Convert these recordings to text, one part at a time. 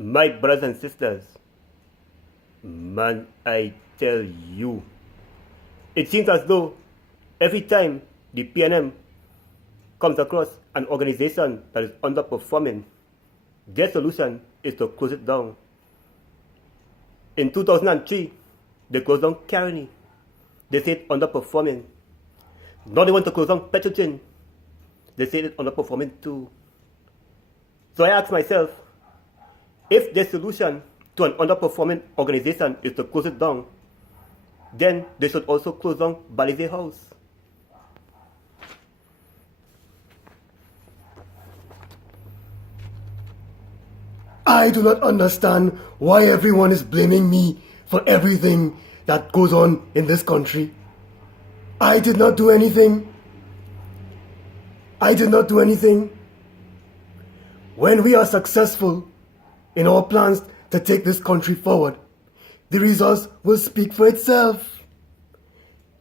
My brothers and sisters, man, I tell you, it seems as though every time the PNM comes across an organization that is underperforming, their solution is to close it down. In 2003, they closed down Caroni. They said underperforming. Now they want to close down Petrochin. They said it's underperforming too. So I asked myself, if the solution to an underperforming organization is to close it down, then they should also close down Balize House. I do not understand why everyone is blaming me for everything that goes on in this country. I did not do anything. I did not do anything. When we are successful in our plans to take this country forward, the results will speak for itself.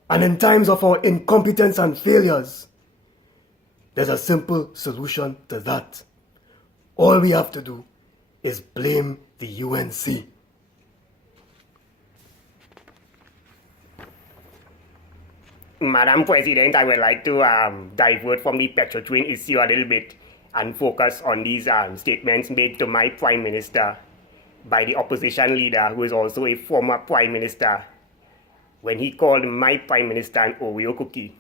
And in times of our incompetence and failures, there's a simple solution to that. All we have to do is blame the UNC. Madam President, I would like to divert from the Petrotrain issue a little bit and focus on these statements made to my Prime Minister by the opposition leader, who is also a former Prime Minister, when he called my Prime Minister an Oreo cookie.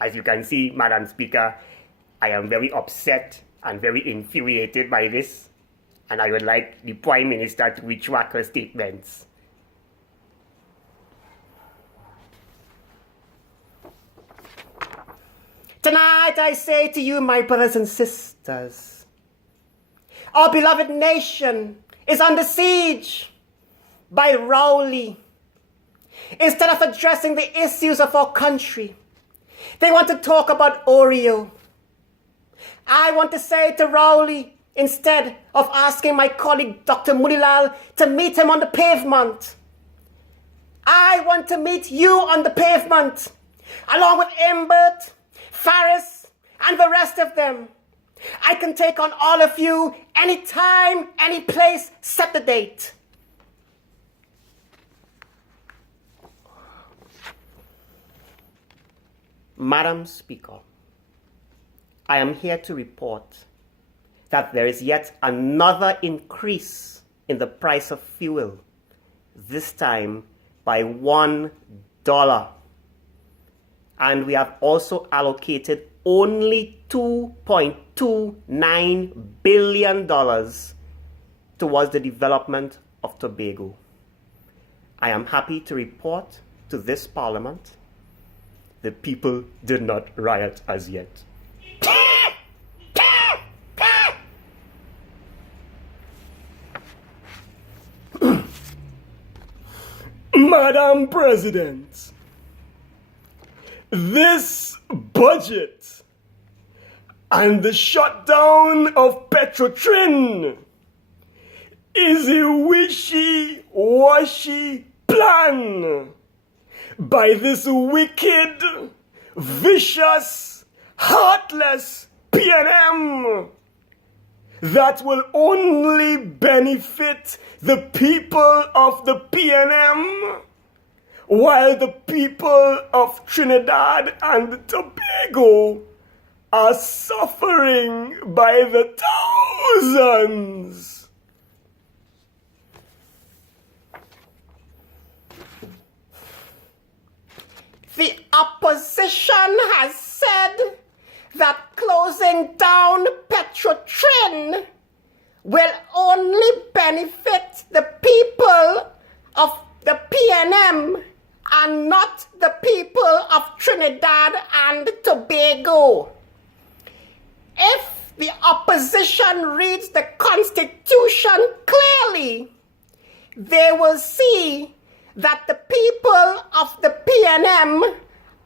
As you can see, Madam Speaker, I am very upset and very infuriated by this, and I would like the Prime Minister to retract her statements. Tonight I say to you, my brothers and sisters, our beloved nation is under siege by Rowley. Instead of addressing the issues of our country, they want to talk about Oreo. I want to say to Rowley, instead of asking my colleague Dr. Munilal to meet him on the pavement, I want to meet you on the pavement, along with Imbert, Faris, and the rest of them. I can take on all of you anytime, any place, set the date. Madam Speaker, I am here to report that there is yet another increase in the price of fuel, this time by $1. And we have also allocated only $2.29 billion towards the development of Tobago. I am happy to report to this Parliament the people did not riot as yet. Madam President, this budget and the shutdown of Petrotrin is a wishy-washy plan by this wicked, vicious, heartless PNM that will only benefit the people of the PNM, while the people of Trinidad and Tobago are suffering by the thousands. The opposition has said that closing down Petrotrin will only benefit the people of the PNM and not the people of Trinidad and Tobago. If the opposition reads the Constitution clearly, they will see that the people of the PNM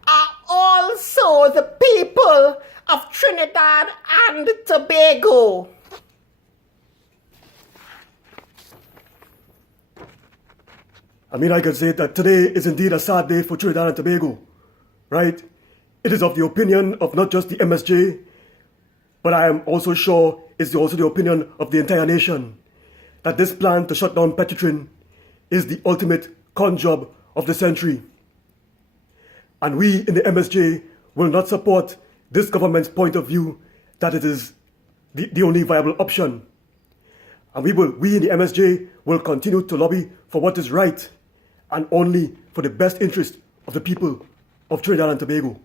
are also the people of Trinidad and Tobago. I mean, I could say that today is indeed a sad day for Trinidad and Tobago, right? It is of the opinion of not just the MSJ, but I am also sure it's also the opinion of the entire nation that this plan to shut down Petrotrin is the ultimate con job of the century. And we in the MSJ will not support this government's point of view that it is the only viable option. And we in the MSJ will continue to lobby for what is right and only for the best interest of the people of Trinidad and Tobago.